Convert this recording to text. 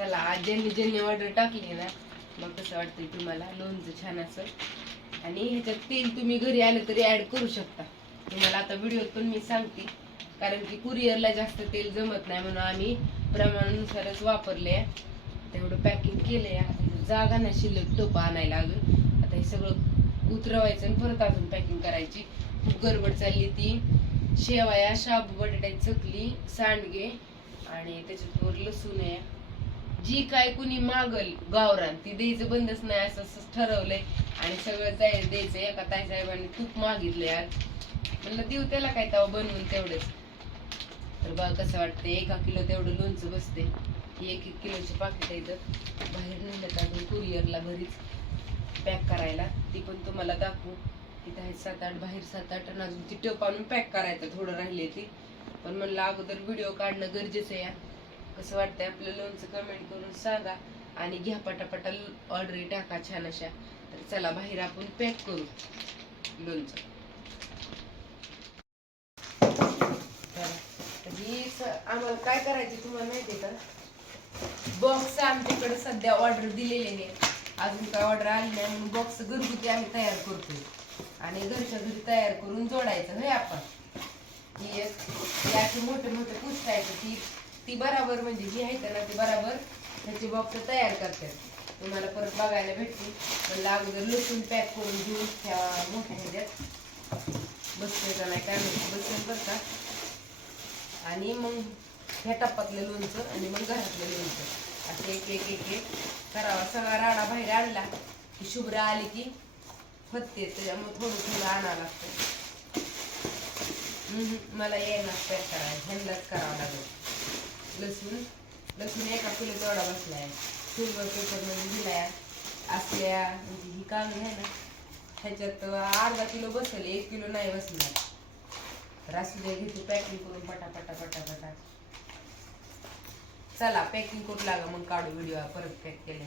चला आज ज्यांनी ज्यांनी ऑर्डर टाकली ना मग कसं वाटतंय तुम्हाला? लोणचं छान असं. आणि ह्याच्यात तेल तुम्ही घरी आलं तरी ऍड करू शकता. तुम्हाला आता व्हिडिओत पण मी सांगते. कारण की कुरिअरला जास्त तेल जमत नाही म्हणून आम्ही प्रमाणानुसारच वापरले तेवढं पॅकिंग केलंय. आता जागा नाही शिल्लक टोपा आणायला अजून आता हे सगळं उतरवायचं आणि परत अजून पॅकिंग करायची. खूप गडबड चालली ती. शेवया शाबू बटाट्याची चकली सांडगे आणि त्याच्यावर लसूण आहे. जी काय कुणी मागल गावरान ती द्यायचं बंदच नाही असं ठरवलंय. आणि सगळं जाय द्यायचं एका ताई साहेबांनी खूप मागितलं यार. म्हणलं देऊ त्याला काय तवा बनवून तेवढंच. तर बघा कसं वाटतंय. एका किलो तेवढं लोणचं बसते ही एक एक किलोची पाकिट तर बाहेर नेलं अजून कुरिअरला घरीच पॅक करायला. ती पण तुम्हाला दाखवू. इथं आहेत सात आठ बाहेर सात आठ आणि अजून ती टप आणून पॅक करायचं थोडं राहिले ती. पण म्हणलं अगोदर व्हिडिओ काढणं गरजेचं आहे कसं वाटतंय आपलं लोणचं कमेंट करून सांगा आणि घ्या पटापटा ऑर्डरी टाका छान अशा. तर चला बाहेर आपण पॅक करू लोणचं. ही आम्हाला काय करायचं तुम्हाला माहिती का? बॉक्स आमच्याकडे सध्या ऑर्डर दिलेले नाही. अजून काय ऑर्डर आली नाही म्हणून बॉक्स घरगुती आम्ही तयार करतोय. आणि घरच्या घरी तयार करून जोडायचं होय आपण? ही एक ही अशी मोठे मोठे पुसतायचं ती ती बराबर म्हणजे जी आहे ना ती बराबर त्याचे बॉक्स तयार करतात. तुम्हाला परत बघायला भेटतील. म्हणलं अगोदर लसूण पॅक करून घेऊन त्या मोठ्या ह्याच्यात. बसते का नाही काय माहिती. बसेल बरं का? आणि मग ह्या टप्पातलं लोणचं आणि मग घरातलं लोणचं. असं एक एक एक एक. करावा. सगळा राडा बाहेर आणला की शुभ्र आली की फत्ते. त्याच्यामुळे थोडं थोडं आणावं लागतं. मला येणार पॅक करायला ह्यांनाच करावं लागेल. लसूण लसूण एका किलो तेवढा बसलाय. सिल्वर पेपरमध्ये दिलाय. असल्या म्हणजे ही काम आहे ना ह्याच्यात अर्धा किलो बसेल एक किलो नाही बसणार. तर असू दे घेते पॅकिंग करून पटापटा पटापटा. चला पॅकिंग करू लागा मग काढू व्हिडिओ परत पॅक केले.